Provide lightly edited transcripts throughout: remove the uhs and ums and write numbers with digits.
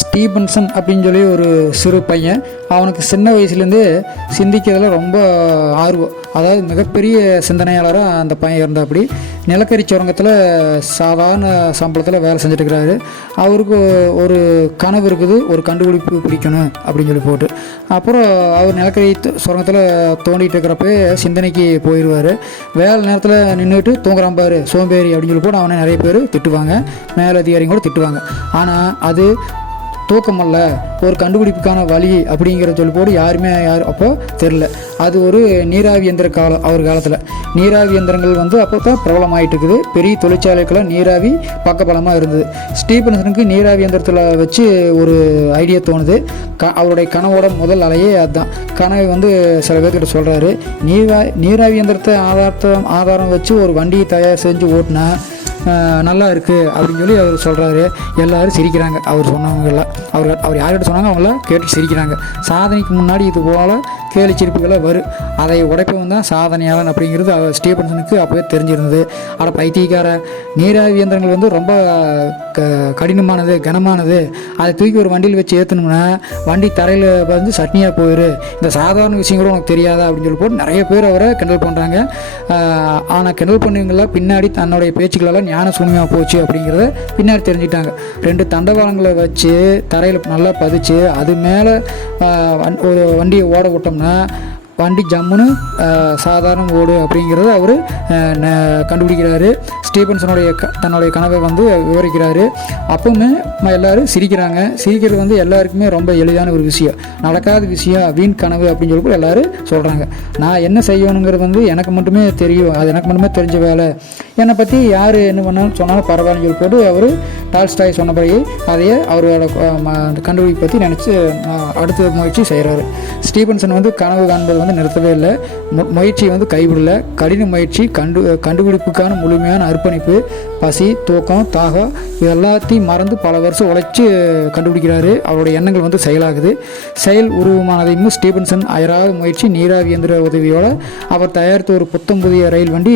Stephenson அப்படின்னு சொல்லி ஒரு சிறு பையன். அவனுக்கு சின்ன வயசுலேருந்தே சிந்திக்கிறதுல ரொம்ப ஆர்வம். அதாவது மிகப்பெரிய சிந்தனையாளராக அந்த பையன் இருந்தால் அப்படி நிலக்கரி சுரங்கத்தில் சாதாரண சம்பளத்தில் வேலை செஞ்சுட்டுருக்கிறாரு. அவருக்கு ஒரு கனவு இருக்குது, ஒரு கண்டுபிடிப்பு பிடிக்கணும் அப்படின்னு சொல்லி போட்டு அப்புறம் அவர் நிலக்கரி சுரங்கத்தில் தோண்டிகிட்டு இருக்கிறப்ப சிந்தனைக்கு போயிடுவார். வேலை நேரத்தில் நின்றுட்டு தூங்குறான் பாரு சோம்பேறி அப்படின்னு சொல்லி போட்டு அவனை நிறைய பேர் திட்டுவாங்க, மேலதிகாரிங்க கூட திட்டுவாங்க. ஆனால் அது தூக்கமல்ல, ஒரு கண்டுபிடிப்புக்கான வழி அப்படிங்கிற சொல்லி போட்டு யாருமே அப்போ தெரில. அது ஒரு நீராவி இயந்திர காலம். அவர் காலத்தில் நீராவி இயந்திரங்கள் அப்போ தான் பிரபலமாயிட்டு இருக்குது. பெரிய தொழிற்சாலைக்கெல்லாம் நீராவி பக்கபலமாக இருந்தது. ஸ்டீபன்சனுக்கு நீராவி இயந்திரத்தில் வச்சு ஒரு ஐடியா தோணுது. அவருடைய கனவோட முதல் அலையே அதுதான். கனவை சில பேர்கிட்ட சொல்கிறாரு, நீராவி இயந்திரத்தை ஆதாரம் வச்சு ஒரு வண்டியை தயார் செஞ்சு ஓட்டினா நல்லா இருக்குது அப்படின்னு சொல்லி அவர் சொல்கிறாரு. எல்லோரும் சிரிக்கிறாங்க. அவர் சொன்னவங்கெல்லாம் அவர் யார்கிட்ட சொன்னாங்க அவங்களாம் கேட்டு சிரிக்கிறாங்க. சாதனைக்கு முன்னாடி இது போல் கேலி சிரிப்புகளாக வரும். அதை உடைப்பவன் தான் சாதனையாளன் அப்படிங்கிறது அவர் ஸ்டீபன்சனுக்கு அப்போவே தெரிஞ்சிருந்தது. ஆனால் பைத்தியக்கார நீராவி இயந்திரங்கள் ரொம்ப கடினமானது, கனமானது. அதை தூக்கி ஒரு வண்டியில் வச்சு ஏற்றணும்னா வண்டி தரையில் சட்னியாக போயிரு, இந்த சாதாரண விஷயம் கூட உனக்கு தெரியாதா அப்படின்னு சொல்லி போட்டு நிறைய பேர் அவரை கிண்டல் பண்ணுறாங்க. ஆனால் கிண்டல் பண்ணுவங்களாம் பின்னாடி தன்னுடைய பேச்சுக்களெல்லாம் ஞான சூன்யமாக போச்சு அப்படிங்கிறத பின்னாடி தெரிஞ்சுட்டாங்க. 2 தண்டவாளங்களை வச்சு தரையில் நல்லா பதிச்சு அது மேலே ஒரு வண்டியை ஓட விட்டோம்னா வண்டி ஜம்முன்னு சாதாரண ஓடு அப்படிங்கிறத அவர் கண்டுபிடிக்கிறாரு. ஸ்டீபன்சனுடைய தன்னுடைய கனவை விவரிக்கிறாரு. அப்பவுமே எல்லோரும் சிரிக்கிறாங்க. சிரிக்கிறது எல்லாருக்குமே ரொம்ப எளிதான ஒரு விஷயம், நடக்காத விஷயம், வீண் கனவு அப்படின்னு சொல்லி எல்லோரும் சொல்கிறாங்க. நான் என்ன செய்யணுங்கிறது எனக்கு மட்டுமே தெரியும், அது எனக்கு மட்டுமே தெரிஞ்ச வேலை, என்னை பற்றி யார் என்ன பண்ணாலும் சொன்னாலும் பரவாயில்லன்னு சொல்லி போட்டு அவர் டால்ஸ்டாய் சொன்னபடியே அதையே அவரோட கண்டுபிடிப்பை பற்றி நினச்சி அடுத்த முயற்சி செய்கிறாரு. ஸ்டீபன்சன் கனவு காண்பது நிறுத்தவே இல்லை. முயற்சி கைவிடலை. கடின முயற்சி, கண்டுபிடிப்புக்கான முழுமையான அர்ப்பணிப்பு, பசி, தூக்கம், தாகம் இதெல்லாத்தையும் மறந்து பல வருஷம் உழைச்சி கண்டுபிடிக்கிறாரு. அவருடைய எண்ணங்கள் செயலாகுது. செயல் உருவமானதையும் ஸ்டீபன்சன் அயராத முயற்சி, நீராவி இயந்திர உதவியோடு அவர் தயாரித்த ஒரு புத்தம் புதிய ரயில் வண்டி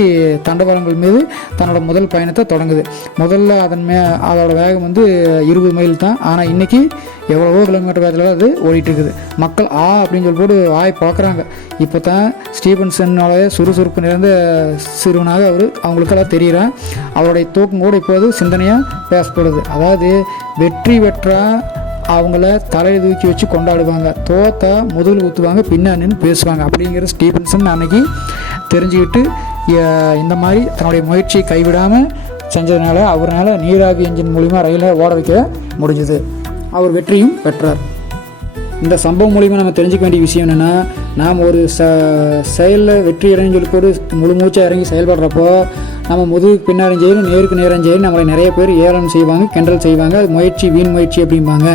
தண்டவாளங்கள் மீது தன்னோட முதல் பயணத்தை தொடங்குது. முதல்ல அதோட வேகம் 20 மைல் தான். ஆனால் இன்றைக்கி எவ்வளவோ கிலோமீட்டர் வேகத்தில் அது ஓடிட்டு இருக்குது. மக்கள் அப்படின்னு சொல்லி போட்டு வாய் பார்க்குறாங்க. இப்போ தான் ஸ்டீபன்சனோட சுறுசுறுப்பு நிறைந்த சிறுவனாக அவங்களுக்கெல்லாம் தெரிகிறான். அவருடைய தூக்கம் கூட இப்போது சிந்தனையாக பேசப்படுது. அதாவது வெற்றி பெற்றா அவங்கள தலையை தூக்கி வச்சு கொண்டாடுவாங்க, தோத்தா முதல் ஊற்றுவாங்க, பின்னாடின்னு பேசுவாங்க அப்படிங்கிற ஸ்டீபன்சன் அன்னைக்கு தெரிஞ்சுக்கிட்டு இந்த மாதிரி தன்னுடைய முயற்சியை கைவிடாமல் செஞ்சதுனால அவரால் நீராவி என்ஜின் மூலிமா ரயிலை ஓட வைக்க முடிஞ்சுது. அவர் வெற்றியும் பெற்றார். இந்த சம்பவம் மூலிமா நம்ம தெரிஞ்சுக்க வேண்டிய விஷயம் என்னென்னா, நாம் ஒரு செயலில் வெற்றி இறங்கி சொல்லி போட்டு முழு மூச்சாக இறங்கி செயல்படுறப்போ நம்ம முதுகுக்கு பின்னாடி செய்யணும், நேருக்கு நேரம் செய்யணும், நம்மளை நிறைய பேர் ஏளனம் செய்வாங்க, கிண்டல் செய்வாங்க, அது முயற்சி வீண் முயற்சி அப்படிம்பாங்க.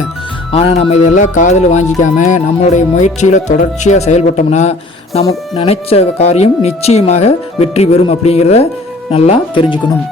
ஆனால் நம்ம இதெல்லாம் காதில் வாங்கிக்காமல் நம்மளுடைய முயற்சியில் தொடர்ச்சியாக செயல்பட்டோம்னா நமக்கு நினைச்ச காரியம் நிச்சயமாக வெற்றி பெறும் அப்படிங்கிறத நல்லா தெரிஞ்சுக்கணும்.